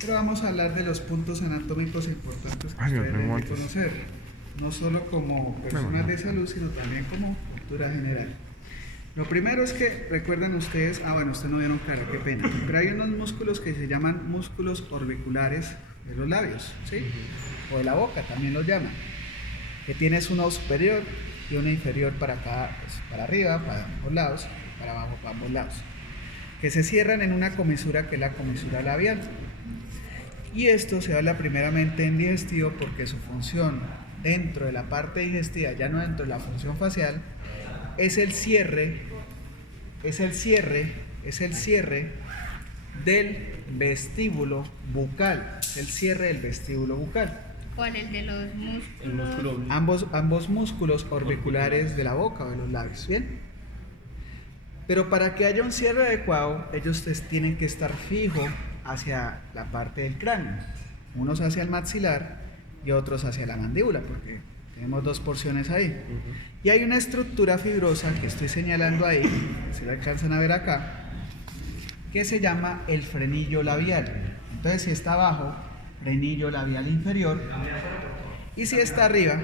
Pero vamos a hablar de los puntos anatómicos importantes que ustedes deben de conocer, no solo como personas de salud, sino también como cultura general. Lo primero es que recuerden ustedes, bueno, ustedes no vieron cara, qué pena, pero hay unos músculos que se llaman músculos orbiculares de los labios, ¿sí? O de la boca, también los llaman, que tienes uno superior y uno inferior para acá, pues, para arriba, para ambos lados, para abajo, para ambos lados, que se cierran en una comisura que es la comisura labial. Y esto se habla primeramente en digestivo porque su función dentro de la parte digestiva, ya no dentro de la función facial, es el cierre del vestíbulo bucal, el cierre del vestíbulo bucal. ¿Cuál? ¿El de los músculos? El músculo Ambos músculos orbiculares de la boca o de los labios, ¿bien? Pero para que haya un cierre adecuado, ellos tienen que estar fijos hacia la parte del cráneo, unos hacia el maxilar y otros hacia la mandíbula, porque tenemos dos porciones ahí. Y hay una estructura fibrosa que estoy señalando ahí, si lo alcanzan a ver acá, que se llama el frenillo labial. Entonces, si está abajo, frenillo labial inferior, y si está arriba,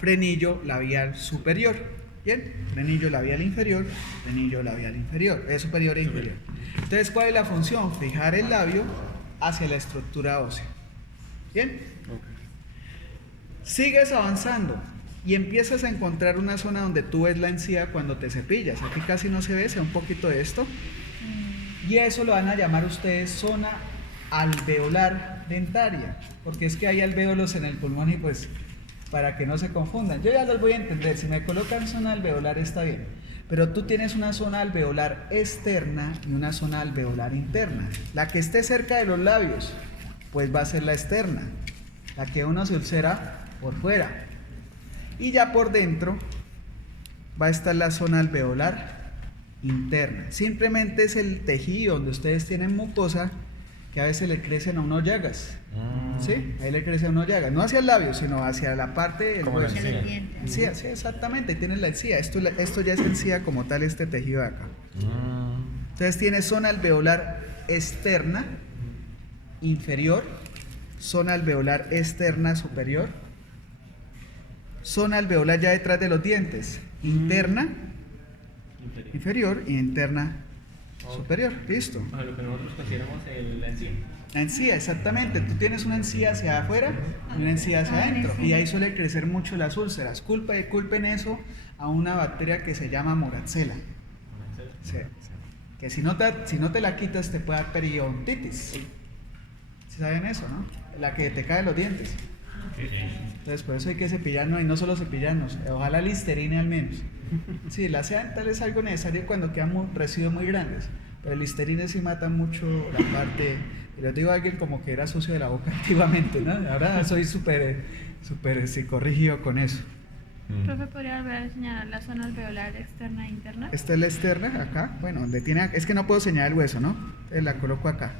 frenillo labial superior. Bien, frenillo labial inferior, frenillo labial inferior, superior e inferior. Entonces, ¿cuál es la función? Fijar el labio hacia la estructura ósea. Bien. Sigues avanzando y empiezas a encontrar una zona donde tú ves la encía cuando te cepillas. Aquí casi no se ve, se ve un poquito de esto. Y eso lo van a llamar ustedes zona alveolar dentaria, porque es que hay alvéolos en el pulmón y pues para que no se confundan. Yo ya los voy a entender, si me colocan zona alveolar está bien, pero tú tienes una zona alveolar externa y una zona alveolar interna. La que esté cerca de los labios, pues va a ser la externa, la que uno se ulcera por fuera. Y ya por dentro va a estar la zona alveolar interna. Simplemente es el tejido donde ustedes tienen mucosa que a veces le crecen a unos llagas. ¿Sí? Ahí le crecen a unos llagas. No hacia el labio, sino hacia la parte del hueso. Sí, sí, exactamente. Tienes la encía. Esto ya es encía como tal, este tejido de acá. Entonces tienes zona alveolar externa, inferior, zona alveolar externa superior, zona alveolar ya detrás de los dientes, interna, inferior y interna superior. Listo. A lo que nosotros consideramos la encía. La encía, exactamente. Tú tienes una encía hacia afuera y una encía hacia adentro. Y ahí suele crecer mucho las úlceras. Culpen eso a una bacteria que se llama Moraxella. Sí. Que si no te la quitas te puede dar periodontitis. ¿Sí saben eso, no? La que te cae los dientes. Entonces por eso hay que cepillarnos y no solo cepillarnos, ojalá Listerine al menos. Sí, la aseo dental es algo necesario cuando quedan residuos muy grandes, pero el Listerine sí mata mucho la parte, y les digo a alguien como que era sucio de la boca antiguamente, ¿no? Ahora soy súper corrigido con eso. Profe, ¿podría volver a señalar la zona alveolar externa e interna? Esta es la externa, acá, bueno, donde tiene, es que no puedo señalar el hueso, ¿no? Entonces la coloco acá.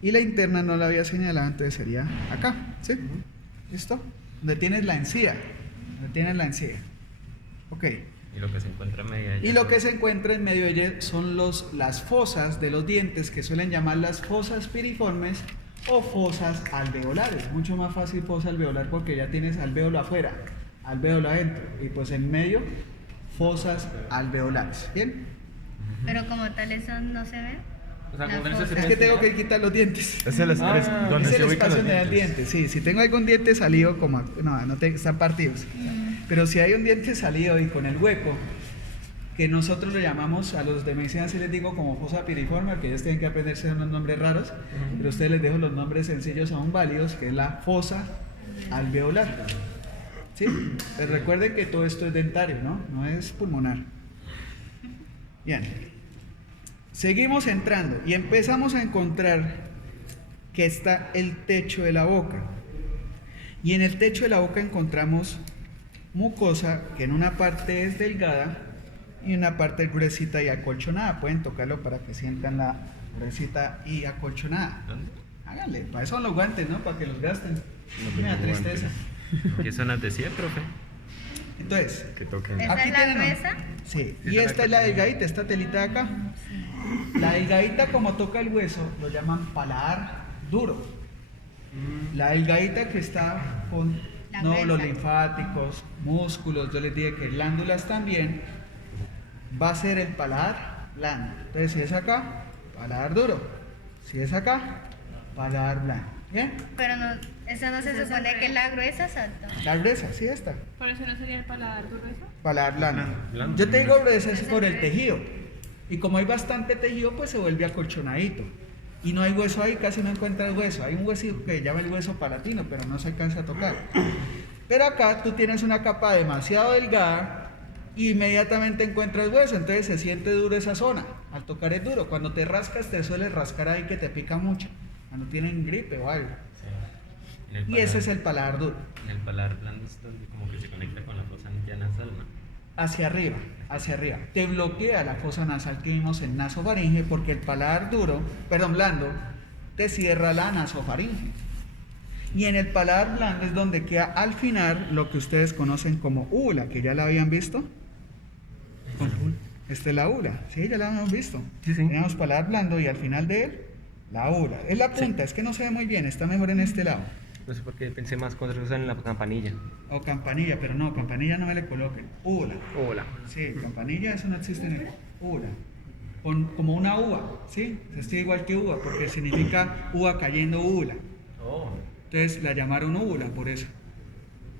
Y la interna no la había señalado, entonces sería acá, ¿sí? ¿Listo? Donde tienes la encía. Ok. Y lo que se encuentra en medio de ella. Y lo que se encuentra en medio de ella son las fosas de los dientes, que suelen llamar las fosas piriformes o fosas alveolares. Mucho más fácil fosa alveolar porque ya tienes alvéolo afuera, alvéolo adentro. Y pues en medio, fosas alveolares. ¿Bien? Pero como tal, eso no se ve. O sea, con La eso se fosa. Es que tengo que quitar los dientes. Es el donde Es se el ubican espacio los donde hay el dientes. diente. Sí, si tengo algún diente salido, como están partidos. Pero si hay un diente salido y con el hueco, que nosotros lo llamamos, a los de medicina sí les digo como fosa piriforme, porque ellos tienen que aprenderse unos nombres raros, pero a ustedes les dejo los nombres sencillos aún válidos, que es la fosa alveolar. ¿Sí? Pero recuerden que todo esto es dentario, ¿no? No es pulmonar. Bien. Seguimos entrando y empezamos a encontrar que está el techo de la boca. Y en el techo de la boca encontramos mucosa que en una parte es delgada y una parte es gruesita y acolchonada. Pueden tocarlo para que sientan la gruesita y acolchonada. ¿Dónde? Háganle, para eso son los guantes, ¿no? Para que los gasten. No Me da tengo tristeza. ¿Qué zonas decía, profe? Entonces, Que toquen. ¿Esa es la tienen, gruesa? sí, y esta es la delgadita, esta telita de acá. La delgadita, como toca el hueso, lo llaman paladar. duro. La delgadita que está con La nódulos gruesa. linfáticos, músculos, yo les dije que glándulas también, va a ser el paladar blando. Entonces, si es acá, paladar duro. Si es acá, paladar blando. ¿Bien? Pero no, eso no se Eso supone es que la gruesa salta. La gruesa, sí está. Por eso no sería el paladar duro eso. Paladar blando. Blando. Yo te digo gruesa es por el tejido. Y como hay bastante tejido, pues se vuelve acolchonadito. Y no hay hueso ahí, casi no encuentras hueso. Hay un huesito que se llama el hueso palatino, pero no se alcanza a tocar. Pero acá tú tienes una capa demasiado delgada y inmediatamente encuentras hueso, entonces se siente duro esa zona. Al tocar es duro. Cuando te rascas, te sueles rascar ahí que te pica mucho. Cuando tienen gripe o algo. Sí. En el Y ese es paladar- el paladar duro. En el paladar blando es donde como que se conecta con la fosa nasal, ¿no? Hacia arriba, hacia arriba. Te bloquea la fosa nasal que vimos en nasofaringe porque el paladar blando, te cierra la nasofaringe. Y en el paladar blando es donde queda al final lo que ustedes conocen como úvula, que ya la habían visto. Esta es la úvula, sí, ya la habíamos visto. Sí, sí. Tenemos paladar blando y al final de él, la úvula. Es la punta, es que no se ve muy bien, está mejor en este lado. No sé por qué pensé más cuando se usan en la campanilla. O campanilla, pero no, campanilla no me le coloquen. Úvula. Hola. Sí, campanilla, eso no existe en el uva. Como una uva, ¿sí? Se escribe igual que uva, porque significa uva cayendo úvula. Oh. Entonces la llamaron úvula por eso.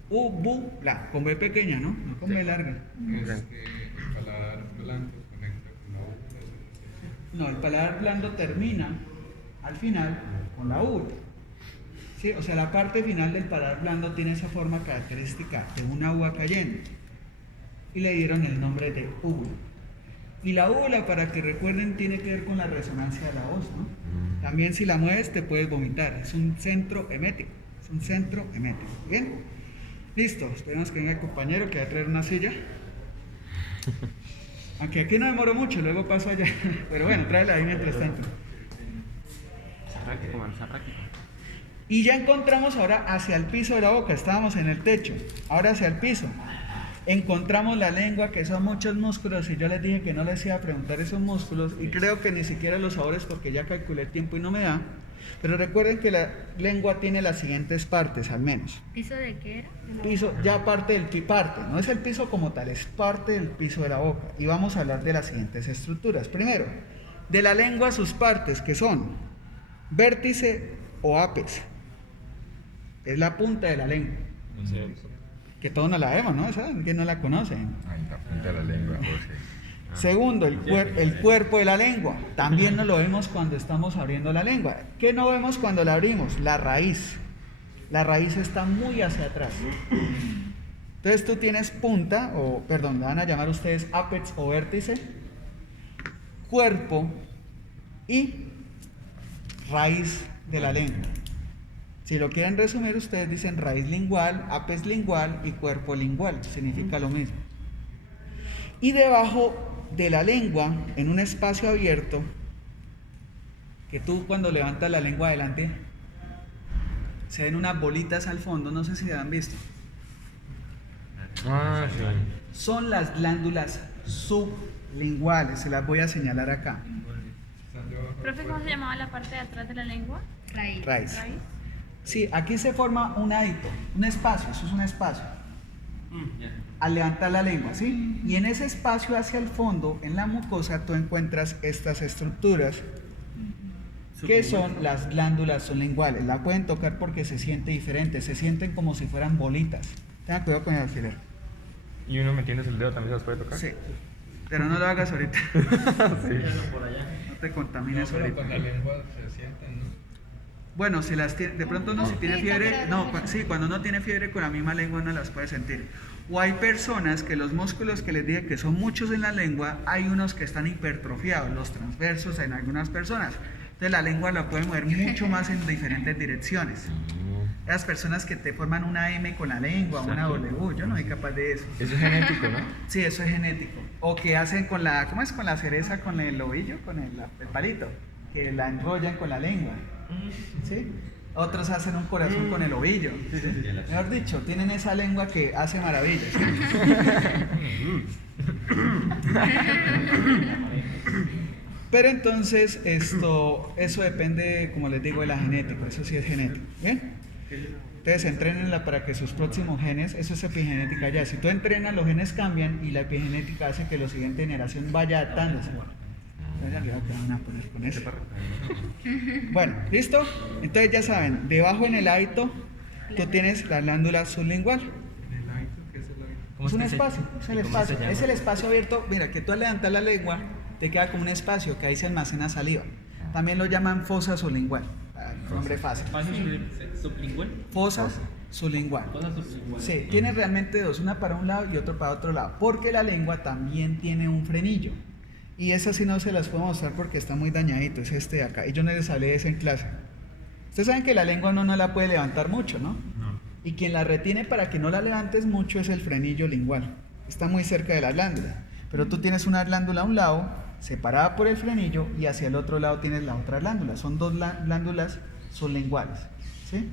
Úvula, con B pequeña, ¿no? No con B larga. El paladar blando conecta con la úvula. No, el paladar blando termina al final con la úvula. Sí, o sea, la parte final del paladar blando tiene esa forma característica de una uva cayendo. Y le dieron el nombre de úvula. Y la úvula, para que recuerden, tiene que ver con la resonancia de la voz, ¿no? También si la mueves te puedes vomitar. Es un centro emético. Es un centro emético. ¿Bien? Listo. Esperemos que venga el compañero que va a traer una silla. Aunque aquí no demoro mucho, luego paso allá. Pero bueno, tráela ahí mientras tanto. Está práctico, mano, está práctico. Y ya encontramos ahora hacia el piso de la boca, estábamos en el techo, ahora hacia el piso. Encontramos la lengua, que son muchos músculos, y yo les dije que no les iba a preguntar esos músculos, y creo que ni siquiera los sabores porque ya calculé el tiempo y no me da. Pero recuerden que la lengua tiene las siguientes partes, al menos. ¿Piso de qué era? Piso, ya parte del parte, no es el piso como tal, es parte del piso de la boca. Y vamos a hablar de las siguientes estructuras. Primero, de la lengua sus partes, que son vértice o ápex. Es la punta de la lengua. No sé. Que todos no la vemos, ¿no? ¿Esa? ¿Quién no la conoce? Ay, la punta de la lengua, José. Segundo, el cuerpo de la lengua. También no lo vemos cuando estamos abriendo la lengua. ¿Qué no vemos cuando la abrimos? La raíz. La raíz está muy hacia atrás. Entonces tú tienes punta, o perdón, le van a llamar ustedes ápex o vértice, cuerpo y raíz de la lengua. Si lo quieren resumir, ustedes dicen raíz lingual, ápex lingual y cuerpo lingual. Significa lo mismo. Y debajo de la lengua, en un espacio abierto, que tú cuando levantas la lengua adelante, se ven unas bolitas al fondo, no sé si la han visto. Ah, sí. Son las glándulas sublinguales, se las voy a señalar acá. Profe, ¿cómo se llamaba la parte de atrás de la lengua? Raíz. Raíz. Raíz. Sí, aquí se forma un adito, un espacio, eso es un espacio. Al levantar la lengua, ¿sí? Y en ese espacio hacia el fondo, en la mucosa, tú encuentras estas estructuras que son las glándulas sublinguales. La pueden tocar porque se siente diferente, se sienten como si fueran bolitas. Tengan cuidado con el alfiler. Y uno metiéndose el dedo también se los puede tocar. Sí, pero no lo hagas ahorita. Sí. No te contamines Pero ahorita. con la lengua se sienten, ¿no? Bueno, si las tiene, de pronto no, si tiene Sí, fiebre, pero no, no. sí, cuando no tiene fiebre con la misma lengua no las puede sentir. O hay personas que los músculos que les dije que son muchos en la lengua, hay unos que están hipertrofiados, los transversos en algunas personas. Entonces la lengua la pueden mover mucho más en diferentes direcciones. Las personas que te forman una M con la lengua, una W, yo no soy capaz de eso. Eso es genético, ¿no? Sí, eso es genético. O que hacen con la, ¿cómo es? Con la cereza, con el ovillo, con el palito, que la enrollan con la lengua. ¿Sí? Otros hacen un corazón con el ovillo. Mejor dicho, tienen esa lengua que hace maravillas. Pero entonces eso depende, como les digo, de la genética, eso sí es genético. ¿Bien? Entonces entrénenla para que sus próximos genes, eso es epigenética ya. Si tú entrenas, los genes cambian y la epigenética hace que la siguiente generación vaya adaptándose. Van a poner con eso. Bueno, ¿listo? Entonces ya saben, debajo en el hábito tú tienes la glándula sublingual. ¿El hábito? ¿Qué es el hábito? Es un espacio, es el espacio. Es el espacio abierto. Mira, que tú al levantar la lengua te queda como un espacio que ahí se almacena saliva. También lo llaman fosa sublingual. Nombre fácil. ¿Espacio sublingual? Fosa sublingual. Fosa sublingual. Sí, tiene realmente dos, una para un lado y otra para otro lado, porque la lengua también tiene un frenillo. Y esa sí no se las puedo mostrar porque está muy dañadito, es este de acá. Y yo no les hablé de eso en clase. Ustedes saben que la lengua uno no la puede levantar mucho, ¿no? No. Y quien la retiene para que no la levantes mucho es el frenillo lingual. Está muy cerca de la glándula. Pero tú tienes una glándula a un lado, separada por el frenillo, y hacia el otro lado tienes la otra glándula. Son dos glándulas sublinguales, ¿sí?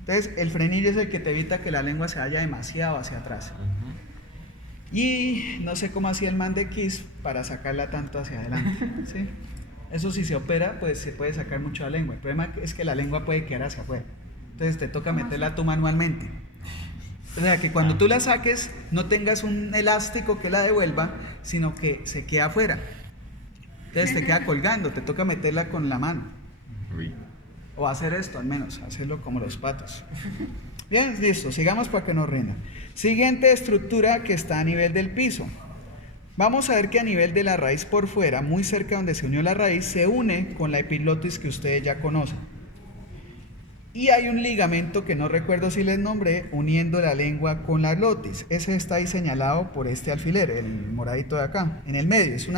Entonces, el frenillo es el que te evita que la lengua se vaya demasiado hacia atrás. Y no sé cómo hacía el man de Kiss para sacarla tanto hacia adelante, ¿sí? Eso si se opera, pues se puede sacar mucho la lengua. El problema es que la lengua puede quedar hacia afuera. Entonces te toca meterla tú manualmente. O sea, que cuando tú la saques, no tengas un elástico que la devuelva, sino que se queda afuera. Entonces te queda colgando, te toca meterla con la mano. O hacer esto al menos, hacerlo como los patos. Bien, listo, sigamos para que nos rinda. Siguiente estructura que está a nivel del piso. Vamos a ver que a nivel de la raíz por fuera, muy cerca donde se unió la raíz, se une con la epiglotis que ustedes ya conocen. Y hay un ligamento que no recuerdo si les nombré, uniendo la lengua con la glotis. Ese está ahí señalado por este alfiler, el moradito de acá, en el medio. Es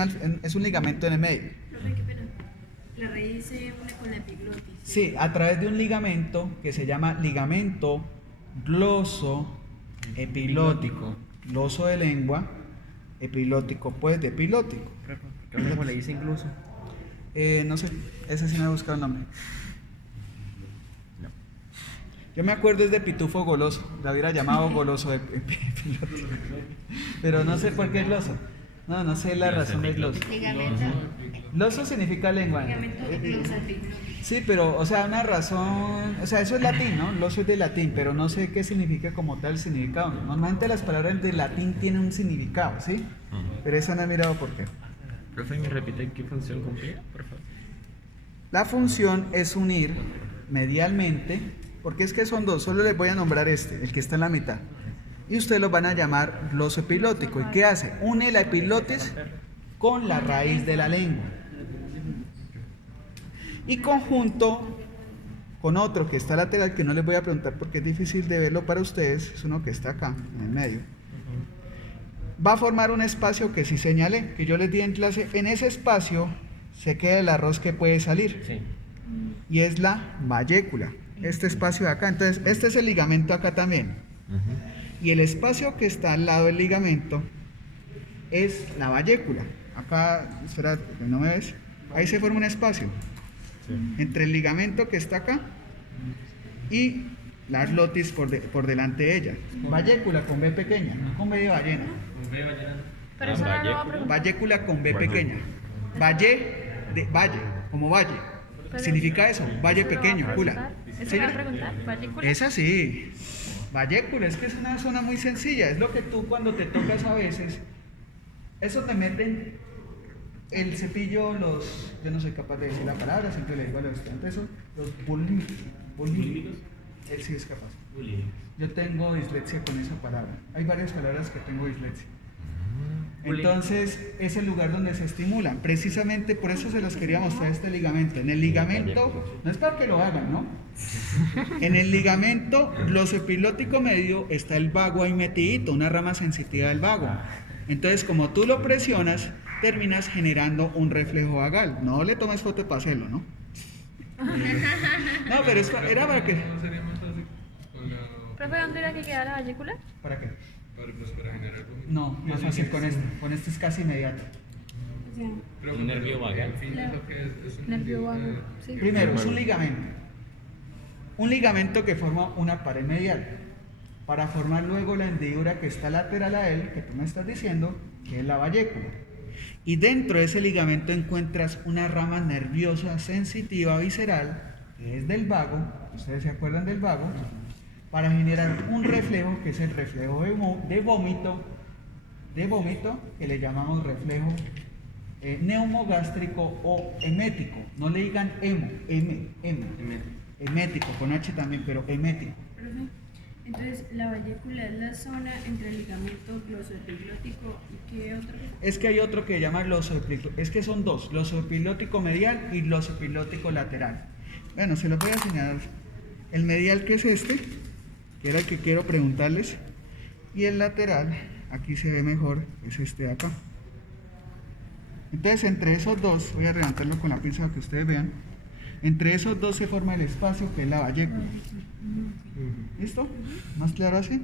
un ligamento en el medio. Profe, qué pena. La raíz se une con la epiglotis. Sí, a través de un ligamento que se llama ligamento gloso-epiglótico. Gloso de lengua, epiglótico pues de epiglótico. ¿Cómo le dice incluso? No sé, ese sí me he buscado el nombre. Yo me acuerdo es de Pitufo Goloso, la hubiera llamado Goloso epiglótico. Pero no sé por qué es gloso. No sé la razón de gloso. Ligamento. Gloso significa lengua. Ligamento gloso-epiglotis. Sí, pero, o sea, una razón, o sea, eso es latín, ¿no? Gloso es de latín, pero no sé qué significa como tal el significado. Normalmente las palabras de latín tienen un significado, ¿sí? Pero esa no he mirado por qué. Profe, ¿me repite qué función cumplía, por favor? La función es unir medialmente, porque es que son dos, solo les voy a nombrar este, el que está en la mitad. Y ustedes lo van a llamar gloso epiglótico. ¿Y qué hace? Une la epiglotis con la raíz de la lengua. Y conjunto con otro que está lateral, que no les voy a preguntar porque es difícil de verlo para ustedes, es uno que está acá, en el medio. Va a formar un espacio que sí señalé, que yo les di en clase. En ese espacio se queda el arroz que puede salir. Sí. Y es la vallécula, este espacio de acá. Entonces, este es el ligamento acá también. Y el espacio que está al lado del ligamento es la vallécula. Acá, espera, ¿no me ves? Ahí se forma un espacio entre el ligamento que está acá y la glotis por delante de ella. Vallécula con B pequeña, no con B de ballena. Pero eso no lo va a preguntar. Vallécula con B pequeña. Valle de valle, como valle. Significa eso, valle pequeño, cula. ¿Eso ¿Sí? me va a preguntar? ¿Vallécula? Esa sí. Vallécula, es que es una zona muy sencilla. Es lo que tú cuando te tocas a veces, eso te meten el cepillo, yo no soy capaz de decir la palabra, siempre le digo a los estudiantes eso, los bulímicos. Él sí es capaz. Yo tengo dislexia con esa palabra. Hay varias palabras que tengo dislexia. Entonces, es el lugar donde se estimulan. Precisamente por eso se los quería mostrar este ligamento. En el ligamento, no es para que lo hagan, ¿no? En el ligamento glosoepiglótico medio está el vago ahí metidito, una rama sensitiva del vago. Entonces, como tú lo presionas, terminas generando un reflejo vagal. No le tomes foto para hacerlo, ¿no? No, pero era para que... ¿No sería más fácil? Con la... ¿Profe, dónde era que queda la vallécula? ¿Para qué? para generar vómito. No, más fácil con este. Con este es casi inmediato. Pero Un nervio vagal. En fin, es lo que es un Nervio vago. Sí. Primero, es un ligamento. Un ligamento que forma una pared medial. Para formar luego la hendidura que está lateral a él, que tú me estás diciendo, que es la vallécula. y dentro de ese ligamento encuentras una rama nerviosa sensitiva visceral, que es del vago, ustedes se acuerdan del vago, para generar un reflejo que es el reflejo de vómito, que le llamamos reflejo neumogástrico o emético. No le digan emético, con H también, pero emético. Profe, entonces la vallécula es la zona entre el ligamento glosoepiglótico y qué otro. Es que hay otro que se llama glosoepiglótico, es que son dos, glosoepiglótico medial y glosoepiglótico lateral. Bueno, se los voy a señalar. El medial, que es este, que era el que quiero preguntarles, y el lateral, aquí se ve mejor, es este de acá. Entonces, entre esos dos, voy a levantarlo con la pinza para que ustedes vean, entre esos dos se forma el espacio que es la vallécula. ¿Listo? ¿Más claro así?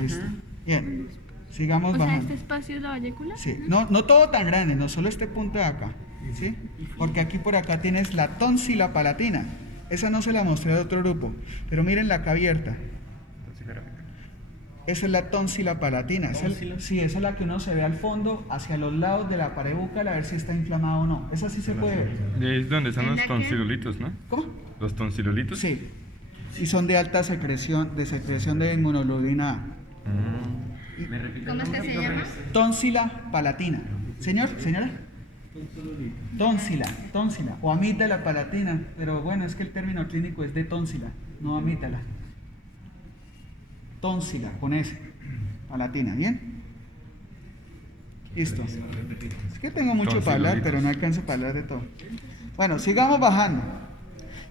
Listo. Bien, sigamos O sea, bajando. ¿este espacio es la vallécula? Sí, no todo tan grande, no solo este punto de acá, ¿sí? Porque aquí por acá tienes la tónsila palatina. Esa no se la mostré de otro grupo, pero miren la acá abierta. Esa es la tónsila palatina. Sí, esa es la que uno se ve al fondo, hacia los lados de la pared bucal, a ver si está inflamado o no. Esa sí se puede ver. Es donde están ¿En los la qué? tonsilulitos, ¿no? ¿Cómo? Los tonsilulitos. Sí. Y son de alta secreción de inmunoglobulina A. ¿Me repite ¿Cómo es que se llama? Tónsila palatina. Señora. Tónsila. O amígdala palatina. Pero bueno, es que el término clínico es de tónsila, no amígdala. Tónsila, con S. Palatina, ¿bien? Listo. Es que tengo mucho para hablar, pero no alcanzo para hablar de todo. Bueno, sigamos bajando.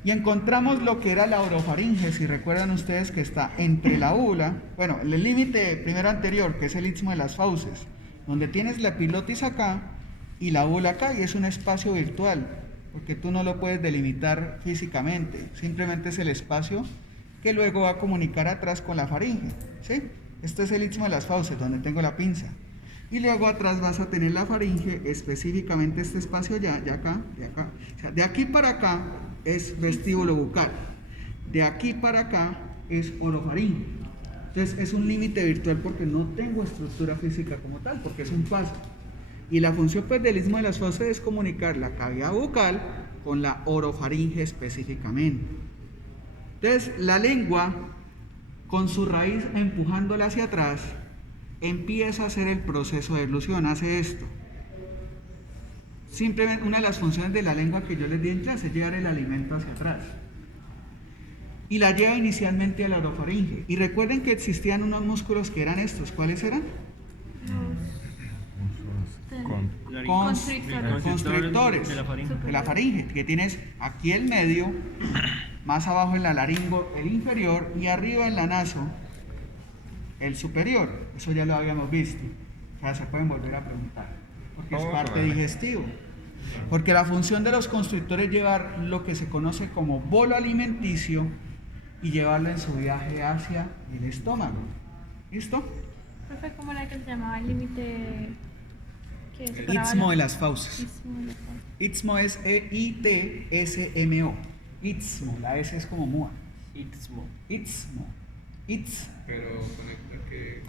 Y encontramos lo que era la orofaringe, si recuerdan ustedes que está entre la úvula, bueno, el límite primero anterior, que es el istmo de las fauces, donde tienes la epilotis acá y la úvula acá, y es un espacio virtual, porque tú no lo puedes delimitar físicamente, simplemente es el espacio que luego va a comunicar atrás con la faringe, ¿sí? Este es el istmo de las fauces, donde tengo la pinza. Y luego atrás vas a tener la faringe, específicamente este espacio de acá. O sea, de aquí para acá es vestíbulo bucal. De aquí para acá es orofaringe. Entonces es un límite virtual porque no tengo estructura física como tal, porque es un paso. Y la función pues, del istmo de las fauces es comunicar la cavidad bucal con la orofaringe específicamente. Entonces la lengua, con su raíz empujándola hacia atrás, empieza a hacer el proceso de eglución, hace esto. Simplemente una de las funciones de la lengua que yo les di en clase es llevar el alimento hacia atrás. Y la lleva inicialmente a la orofaringe. Y recuerden que existían unos músculos que eran estos. ¿Cuáles eran? Constrictores de la faringe, que tienes aquí el medio, más abajo en la laringo el inferior y arriba en la naso el superior. Eso ya lo habíamos visto. O sea, se pueden volver a preguntar, porque es parte digestivo. Porque la función de los constrictores es llevar lo que se conoce como bolo alimenticio y llevarlo en su viaje hacia el estómago. ¿Listo? Profe, ¿cómo era que se llamaba el límite que separaba Istmo de la- las fauces. Istmo de las fauces. Istmo es E-I-T-S-M-O. Istmo, la S es como mua. Istmo. Pero conecta que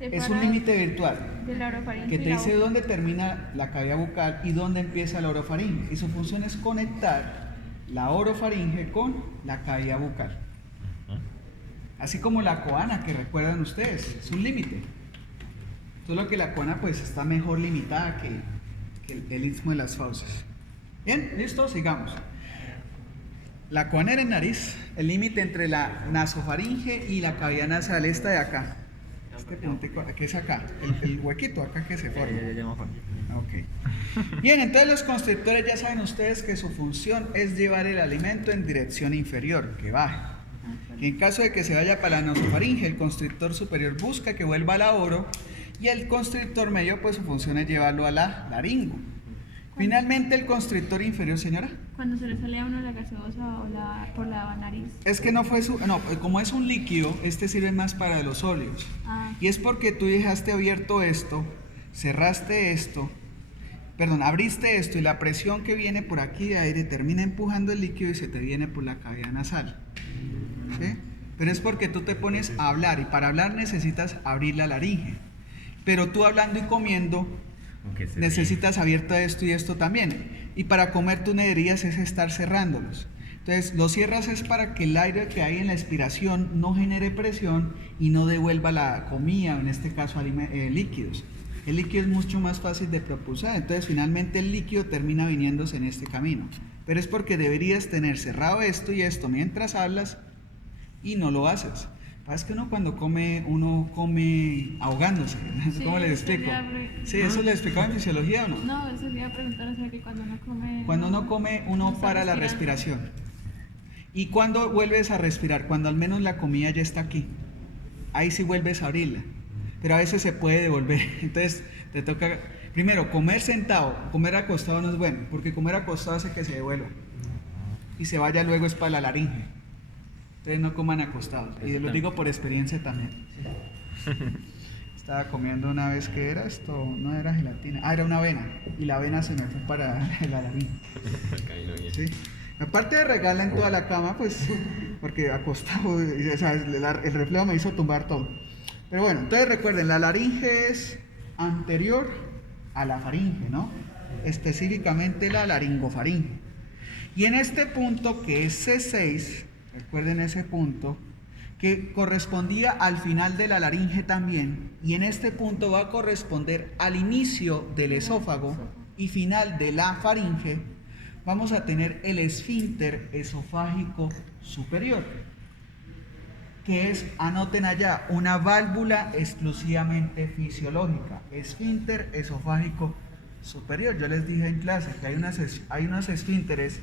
Es Separa un límite virtual de la orofaringe que y te la dice boca. dónde termina la cavidad bucal y dónde empieza la orofaringe. Y su función es conectar la orofaringe con la cavidad bucal. Así como la coana, que recuerdan ustedes, es un límite. Solo que la coana pues está mejor limitada que el istmo de las fauces. Bien, listo, sigamos. La coana era en nariz, el límite entre la nasofaringe y la cavidad nasal, esta de acá. Este puntico, que es acá, el huequito acá que se forma. Ok. Bien, entonces los constrictores ya saben ustedes que su función es llevar el alimento en dirección inferior, que baje. Y en caso de que se vaya para la nasofaringe, el constrictor superior busca que vuelva a la oro y el constrictor medio, pues su función es llevarlo a la laringo. Finalmente, el constrictor inferior, señora. Cuando se le sale a uno la gaseosa o por la nariz. Es que no fue como es un líquido, este sirve más para los óleos. Ah, Y es porque tú dejaste abierto esto, cerraste esto, abriste esto y la presión que viene por aquí de aire termina empujando el líquido y se te viene por la cavidad nasal. ¿Sí? Pero es porque tú te pones a hablar y para hablar necesitas abrir la laringe. Pero tú hablando y comiendo Aunque se necesitas abierto esto y esto también. Y para comer tú necesitarías es estar cerrándolos. Entonces, los cierras es para que el aire que hay en la expiración no genere presión y no devuelva la comida, en este caso líquidos. El líquido es mucho más fácil de propulsar, entonces finalmente el líquido termina viniéndose en este camino. Pero es porque deberías tener cerrado esto y esto mientras hablas y no lo haces. Es que uno cuando come, uno come ahogándose. Sí, ¿Cómo les eso le explico? abre- Sí, ¿eso le explicaba en fisiología o no? No, eso le iba a preguntar, o sea, que cuando uno come... Cuando uno come, uno no está para la respirando. respiración. ¿Y cuando vuelves a respirar? Cuando al menos la comida ya está aquí. Ahí sí vuelves a abrirla. Pero a veces se puede devolver. Entonces te toca, primero, comer sentado. Comer acostado no es bueno, porque comer acostado hace que se devuelva. Y se vaya luego es para la laringe. Entonces no coman acostados. Y lo digo por experiencia también. Estaba comiendo una vez que era esto, no era gelatina. Era una avena. Y la avena se me fue para la laringe. Sí. Aparte de regarla en toda la cama, pues, porque acostado, o sea, el reflejo me hizo tumbar todo. Pero bueno, entonces recuerden, la laringe es anterior a la faringe, ¿no? Específicamente la laringofaringe. Y en este punto, que es C6, recuerden ese punto, que correspondía al final de la laringe también, y en este punto va a corresponder al inicio del esófago y final de la faringe, vamos a tener el esfínter esofágico superior, que es, anoten allá, una válvula exclusivamente fisiológica, esfínter esofágico superior. Yo les dije en clase que hay unos esfínteres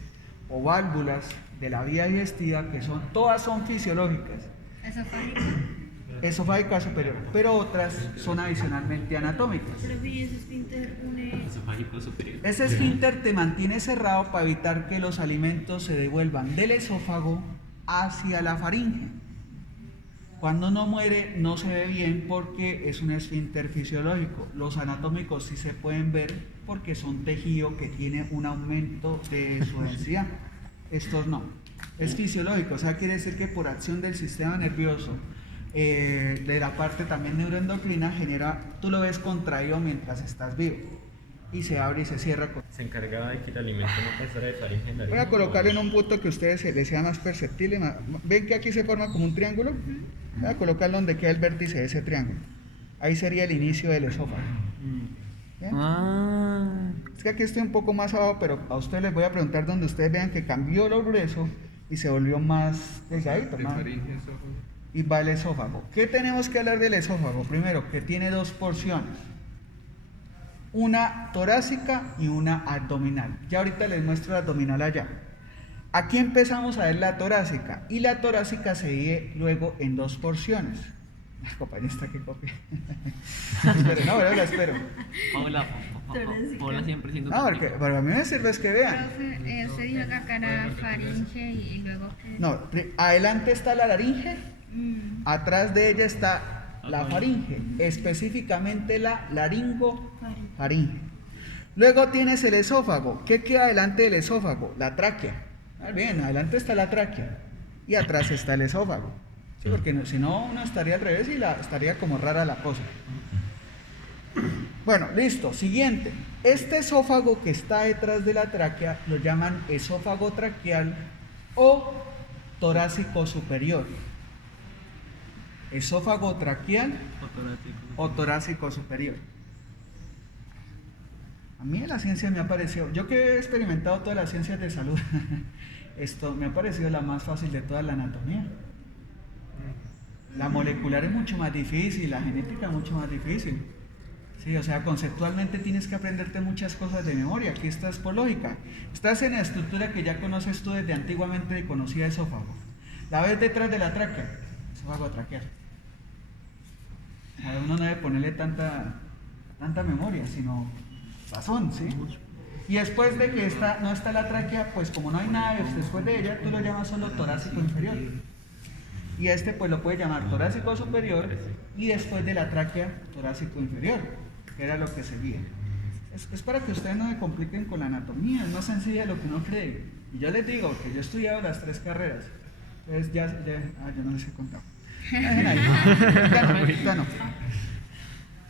o válvulas de la vía digestiva que todas son fisiológicas, Esofágico. esofágica superior, pero otras son adicionalmente anatómicas. Pero si ese esfínter une... Esofágico superior. Ese esfínter te mantiene cerrado para evitar que los alimentos se devuelvan del esófago hacia la faringe. Cuando no muere no se ve bien porque es un esfínter fisiológico. Los anatómicos sí se pueden ver porque son tejido que tiene un aumento de su densidad. Estos no. Es fisiológico, o sea, quiere decir que por acción del sistema nervioso, de la parte también neuroendocrina, tú lo ves contraído mientras estás vivo. Y se abre y se cierra. Se encargaba de que el alimento no pasara de faringe en la Voy a colocarlo en un punto que a ustedes les sea más perceptible. ¿Ven que aquí se forma como un triángulo? Voy a colocarlo donde queda el vértice de ese triángulo. Ahí sería el inicio del esófago. ¿Bien? Es que aquí estoy un poco más abajo, pero a ustedes les voy a preguntar donde ustedes vean que cambió lo grueso y se volvió más delgadito. De faringe, esófago. Y va el esófago. ¿Qué tenemos que hablar del esófago? Primero, que tiene dos porciones. Una torácica y una abdominal. Ya ahorita les muestro la abdominal allá. Aquí empezamos a ver la torácica. Y la torácica se divide luego en dos porciones. La compañía está que copia. Espero, no, pero la espero. Paula siempre siendo No, porque para mí me sirve es que vean. Profe, usted dijo que acá era faringe y luego que... No, adelante está la laringe, atrás de ella está la faringe, específicamente la laringofaringe. Luego tienes el esófago. ¿Qué queda adelante del esófago? La tráquea. Bien, adelante está la tráquea y atrás está el esófago. Sí, porque si no, uno estaría al revés y estaría como rara la cosa. Bueno, listo. Siguiente. Este esófago que está detrás de la tráquea lo llaman esófago traqueal o torácico superior. Esófago traqueal o torácico superior. A mí en la ciencia me ha parecido, yo que he experimentado todas las ciencias de salud, esto me ha parecido la más fácil de toda la anatomía. La molecular es mucho más difícil, la genética es mucho más difícil. Sí, o sea, conceptualmente tienes que aprenderte muchas cosas de memoria. Aquí estás por lógica. Estás en la estructura que ya conoces tú desde antiguamente conocida esófago. La ves detrás de la tráquea, esófago traqueal. O sea, uno no debe ponerle tanta memoria, sino razón, ¿sí? Y después de que no está la tráquea, pues como no hay nada después de ella, tú lo llamas solo torácico inferior. Y este pues lo puedes llamar torácico superior y después de la tráquea torácico inferior, que era lo que seguía. Es para que ustedes no se compliquen con la anatomía, es más sencilla de lo que uno cree. Y yo les digo que yo he estudiado las 3 carreras. Entonces yo no les he contado. Ya no.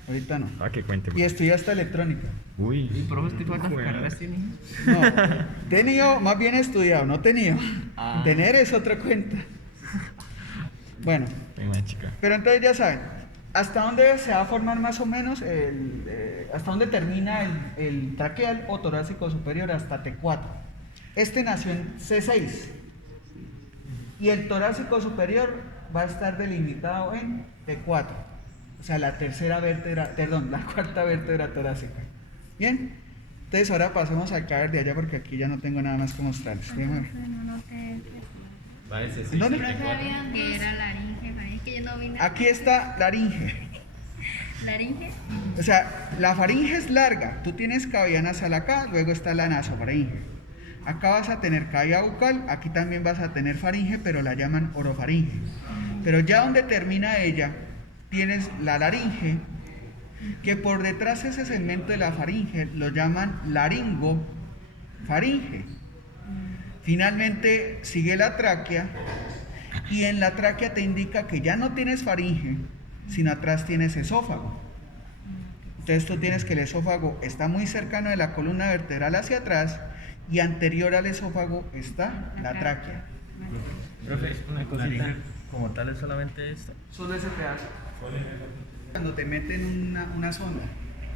ahorita no. Ah, que cuente. Y estudié hasta electrónica. Uy. ¿Y profe, este tipo de Bueno. carreras tiene? No, tenido, más bien estudiado, no tenido. Ah. Tener es otra cuenta. Bueno, Venga, chica. pero entonces ya saben, ¿hasta dónde se va a formar más o menos hasta dónde termina el traqueal o torácico superior? Hasta T4. Este nació en C6. Y el torácico superior va a estar delimitado en T4. O sea, la cuarta vértebra torácica. ¿Bien? Entonces ahora pasemos al caer de allá porque aquí ya no tengo nada más que mostrarles. Déjenme ver. No noté. Parece ¿En dónde? Que era laringe, es que yo no vi nada. Aquí está laringe. Laringe. O sea, la faringe es larga. Tú tienes cavidad nasal acá, luego está la nasofaringe. Acá vas a tener cavidad bucal, aquí también vas a tener faringe, pero la llaman orofaringe. Pero ya donde termina ella, tienes la laringe, que por detrás ese segmento de la faringe lo llaman laringofaringe. Finalmente sigue la tráquea, y en la tráquea te indica que ya no tienes faringe, sino atrás tienes esófago. Entonces tú tienes que el esófago está muy cercano de la columna vertebral hacia atrás, y anterior al esófago está la tráquea. Profe, una cosita. Como tal es solamente esto. Solo ese pedazo. Cuando te meten una sonda,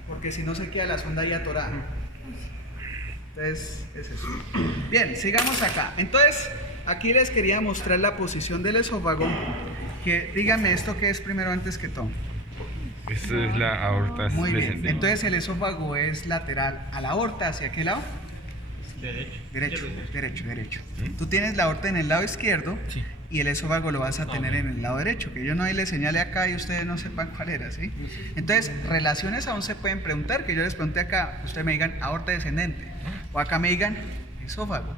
porque si no se queda la sonda ahí atorada. Entonces, es eso. Bien, sigamos acá. Entonces, aquí les quería mostrar la posición del esófago. Que díganme esto que es primero antes que todo. Esta es la aorta Muy bien. descendente. Entonces el esófago es lateral a la aorta. ¿Hacia qué lado? Derecho. Derecho. Tú tienes la aorta en el lado izquierdo Sí. y el esófago lo vas a tener en el lado derecho, que yo no le señale acá y ustedes no sepan cuál era, ¿sí? Entonces, relaciones aún se pueden preguntar, que yo les pregunté acá, ustedes me digan aorta descendente, o acá me digan esófago.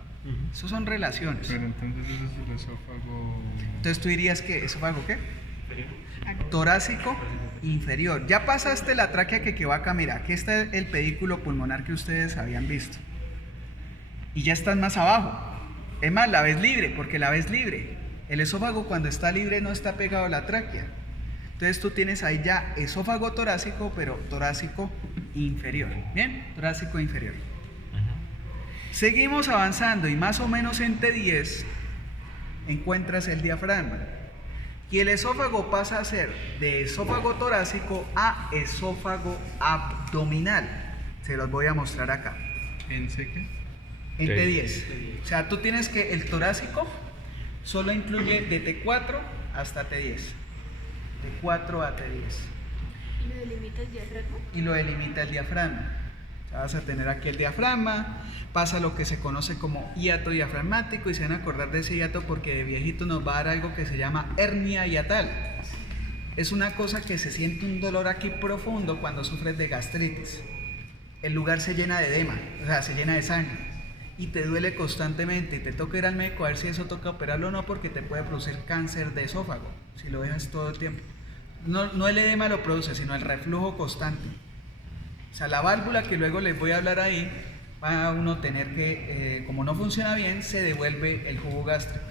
Eso son relaciones. Pero entonces ese es el esófago. Entonces tú dirías que esófago ¿qué? Torácico inferior. Ya pasaste la tráquea que va acá, mira, aquí está el pedículo pulmonar que ustedes habían visto. Y ya están más abajo. Es más, la ves libre, porque la ves libre. El esófago cuando está libre no está pegado a la tráquea. Entonces tú tienes ahí ya esófago torácico, pero torácico inferior. ¿Bien? Torácico inferior. Seguimos avanzando y más o menos en T10 encuentras el diafragma. Y el esófago pasa a ser de esófago torácico a esófago abdominal. Se los voy a mostrar acá. ¿En seque? En Ok. T10. O sea, tú tienes que el torácico solo incluye de T4 hasta T10. T4 a T10. ¿Y lo delimita el diafragma? Y lo delimita el diafragma. O sea, vas a tener aquí el diafragma, pasa lo que se conoce como hiato diafragmático, y se van a acordar de ese hiato porque de viejito nos va a dar algo que se llama hernia hiatal. Es una cosa que se siente un dolor aquí profundo cuando sufres de gastritis. El lugar se llena de edema, o sea, se llena de sangre, y te duele constantemente, y te toca ir al médico a ver si eso toca operarlo o no, porque te puede producir cáncer de esófago si lo dejas todo el tiempo. No el edema lo produce, sino el reflujo constante. O sea, la válvula que luego les voy a hablar ahí, va a uno tener que, como no funciona bien, se devuelve el jugo gástrico.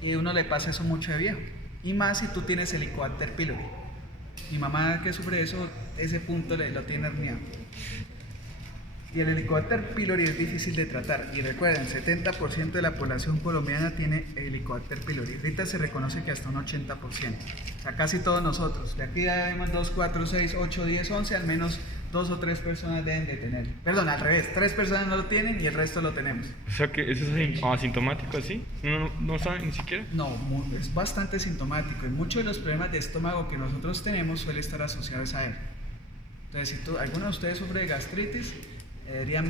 Y a uno le pasa eso mucho de viejo. Y más si tú tienes Helicobacter pylori. Mi mamá que sufre eso, ese punto lo tiene herniado. Y el Helicobacter pylori es difícil de tratar. Y recuerden, 70% de la población colombiana tiene Helicobacter pylori. Ahorita se reconoce que hasta un 80%. O sea, casi todos nosotros. De aquí ya vemos 2, 4, 6, 8, 10, 11, al menos 2 o 3 personas deben de tener. Perdón, al revés, 3 personas no lo tienen y el resto lo tenemos. O sea que eso es asintomático así. No saben ni siquiera. No, es bastante sintomático, y muchos de los problemas de estómago que nosotros tenemos suelen estar asociados a él. Entonces, si alguno de ustedes sufre de gastritis, deberían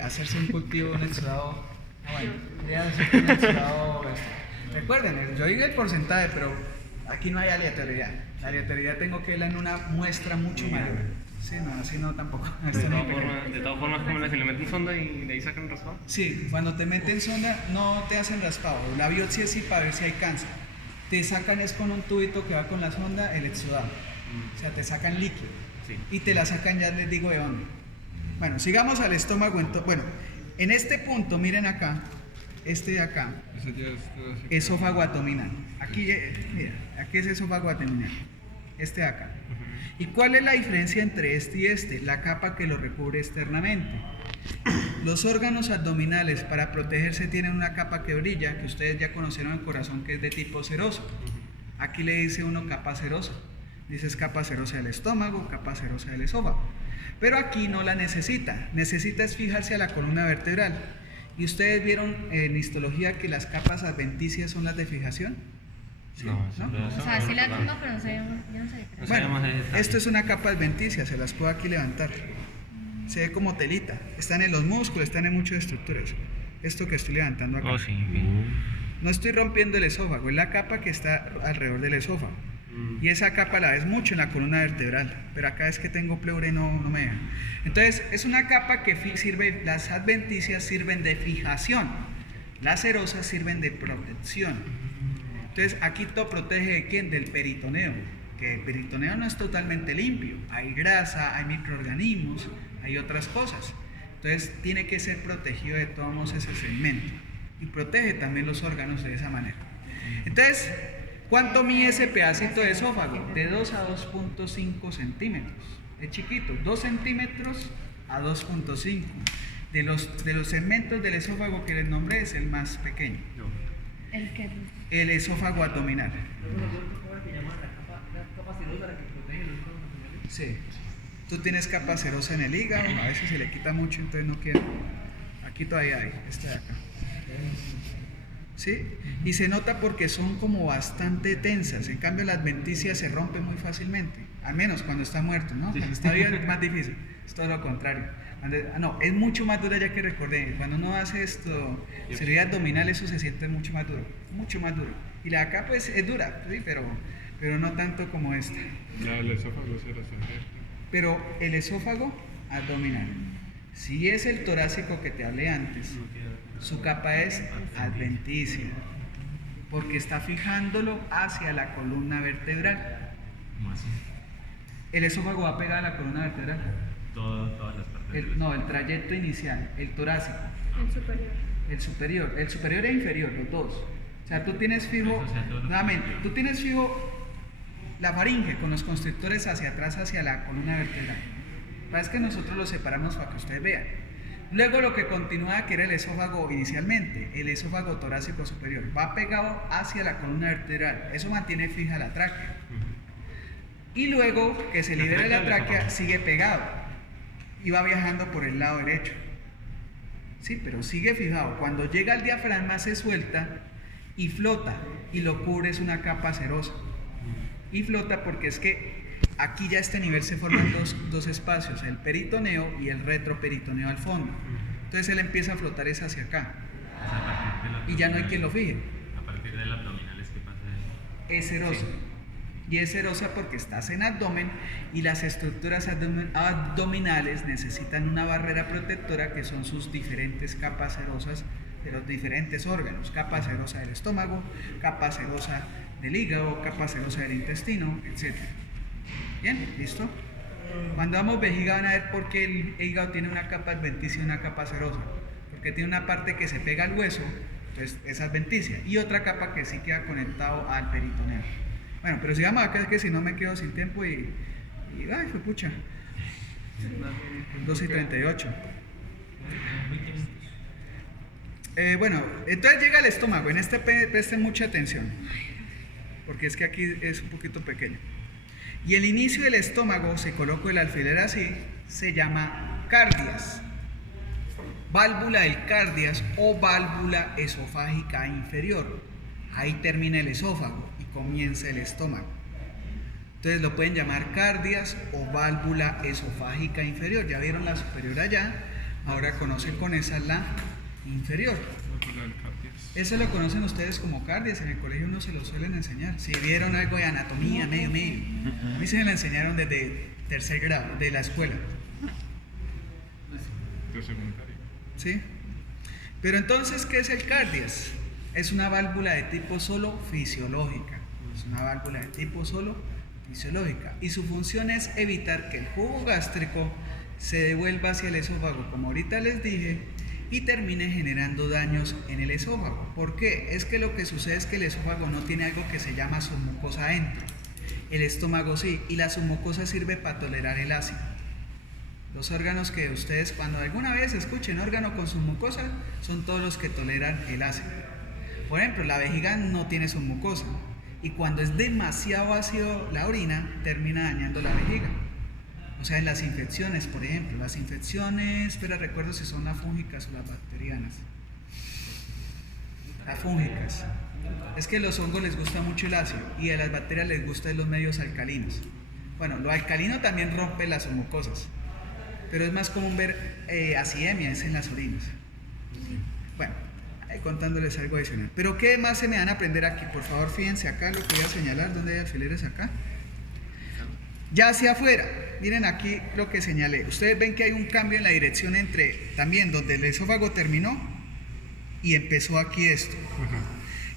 hacerse un cultivo, un exudado. Deberían hacerse un exudado. Recuerden, yo digo el porcentaje, pero aquí no hay aleatoriedad. La aleatoriedad tengo que verla en una muestra mucho mayor. Sí, no, así no tampoco. De todas formas, como le meten sonda y de ahí sacan raspado. Sí, cuando te meten sonda no te hacen raspado. La biopsia es sí para ver si hay cáncer. Te sacan es con un tubito que va con la sonda el exudado. O sea, te sacan líquido. Sí. Y te la sacan, ya les digo de dónde. Bueno, sigamos al estómago. Bueno, en este punto, miren acá, este de acá, Ese ya es torácico. esófago abdominal. Aquí, mira, aquí es esófago abdominal. este de acá. ¿Y cuál es la diferencia entre este y este? La capa que lo recubre externamente. Los órganos abdominales para protegerse tienen una capa que brilla, que ustedes ya conocieron el corazón, que es de tipo ceroso. Aquí le dice uno capa cerosa. Dices capa cerosa del estómago, capa cerosa del esófago. Pero aquí no la necesita. Necesita es fijarse a la columna vertebral. ¿Y ustedes vieron en histología que las capas adventicias son las de fijación? Sí, ¿no? O sea, sí la tengo, pero no sé, yo no sé. Bueno, esto es una capa adventicia, se las puedo aquí levantar. Se ve como telita. Están en los músculos, están en muchas estructuras. Esto que estoy levantando acá. Oh, sí. No estoy rompiendo el esófago, es la capa que está alrededor del esófago. Y esa capa la ves mucho en la columna vertebral, pero acá es que tengo pleura y no me deja. Entonces, es una capa que sirve, las adventicias sirven de fijación, las serosas sirven de protección. Entonces, aquí todo protege de quién? Del peritoneo, que el peritoneo no es totalmente limpio, hay grasa, hay microorganismos, hay otras cosas. Entonces, tiene que ser protegido de todos modos ese segmento y protege también los órganos de esa manera. Entonces, ¿cuánto mide ese pedacito de esófago? De 2 a 2.5 centímetros. Es chiquito, 2 centímetros a 2.5. De los segmentos del esófago que les nombré es el más pequeño. El que El esófago abdominal. Sí. Tú tienes capa serosa en el hígado, a veces se le quita mucho, entonces no queda. Aquí todavía hay, esta de acá. ¿Sí? Y se nota porque son como bastante tensas. En cambio, la adventicia se rompe muy fácilmente. Al menos cuando está muerto, ¿no? Cuando está vivo es más difícil. Es todo lo contrario. No, es mucho más dura, ya que recordé. Cuando uno hace esto, cirugía abdominal, eso se siente mucho más duro. Mucho más duro. Y la de acá, pues, es dura, ¿sí? Pero no tanto como esta. La del esófago será abierta. Pero el esófago abdominal, si es el torácico que te hablé antes, su capa es adventicia, porque está fijándolo hacia la columna vertebral. ¿Cómo así? El esófago va pegado a la columna vertebral. Todas las partes. No, el trayecto inicial, el torácico, El superior. el superior e inferior, los dos. O sea, tú tienes fijo, nuevamente, tú tienes fijo la faringe con los constrictores hacia atrás, hacia la columna vertebral. Parece que nosotros los separamos para que ustedes vean. Luego lo que continúa, que era el esófago inicialmente, el esófago torácico superior, va pegado hacia la columna vertebral. Eso mantiene fija la tráquea. Y luego que se libera la tráquea, sigue pegado y va viajando por el lado derecho. Sí, pero sigue fijado. Cuando llega al diafragma se suelta y flota, y lo cubre es una capa serosa. Y flota porque es que aquí ya a este nivel se forman dos espacios, el peritoneo y el retroperitoneo al fondo. Entonces él empieza a flotar es hacia acá. Y ya no hay quien lo fije. A partir del abdominal es que pasa eso. Es serosa. Y es serosa porque estás en abdomen y las estructuras abdominales necesitan una barrera protectora que son sus diferentes capas serosas de los diferentes órganos. Capa serosa del estómago, capa serosa del hígado, capa serosa del intestino, etc. Bien, ¿listo? Cuando damos vejiga van a ver por qué el hígado tiene una capa adventicia y una capa serosa. Porque tiene una parte que se pega al hueso, entonces es adventicia, y otra capa que sí queda conectado al peritoneo. Bueno, pero sigamos acá, es que si no me quedo sin tiempo y ay, fue pucha. 2:38. Bueno, entonces llega el estómago. En este presten mucha atención, porque es que aquí es un poquito pequeño. Y el inicio del estómago, se coloca el alfiler así, se llama cardias. Válvula del cardias o válvula esofágica inferior. Ahí termina el esófago y comienza el estómago. Entonces lo pueden llamar cardias o válvula esofágica inferior. Ya vieron la superior allá, ahora conocen con esa la inferior. Eso lo conocen ustedes como cardias, en el colegio no se lo suelen enseñar. Si vieron algo de anatomía, medio. A mí se me lo enseñaron desde tercer grado, de la escuela. De secundaria. ¿Sí? Pero entonces, ¿qué es el cardias? Es una válvula de tipo solo fisiológica. Es una válvula de tipo solo fisiológica. Y su función es evitar que el jugo gástrico se devuelva hacia el esófago, como ahorita les dije, y termine generando daños en el esófago. ¿Por qué? Es que lo que sucede es que el esófago no tiene algo que se llama su mucosa adentro. El estómago sí, y la submucosa sirve para tolerar el ácido. Los órganos que ustedes cuando alguna vez escuchen órgano con submucosa son todos los que toleran el ácido. Por ejemplo, la vejiga no tiene submucosa y cuando es demasiado ácido la orina termina dañando la vejiga. O sea, en las infecciones, por ejemplo, las infecciones, pero recuerdo si son las fúngicas o las bacterianas. Las fúngicas. Es que a los hongos les gusta mucho el ácido y a las bacterias les gustan los medios alcalinos. Bueno, lo alcalino también rompe las submucosas, pero es más común ver acidemias en las orinas. Bueno, ahí contándoles algo adicional. Pero ¿qué más se me van a aprender aquí? Por favor, fíjense acá lo que voy a señalar. ¿Dónde hay alfileres acá? Ya hacia afuera, miren aquí lo que señalé. Ustedes ven que hay un cambio en la dirección entre también donde el esófago terminó y empezó aquí esto.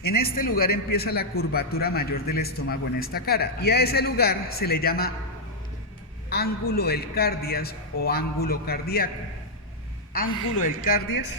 En este lugar empieza la curvatura mayor del estómago en esta cara y a ese lugar se le llama ángulo del cardias o ángulo cardíaco. Ángulo del cardias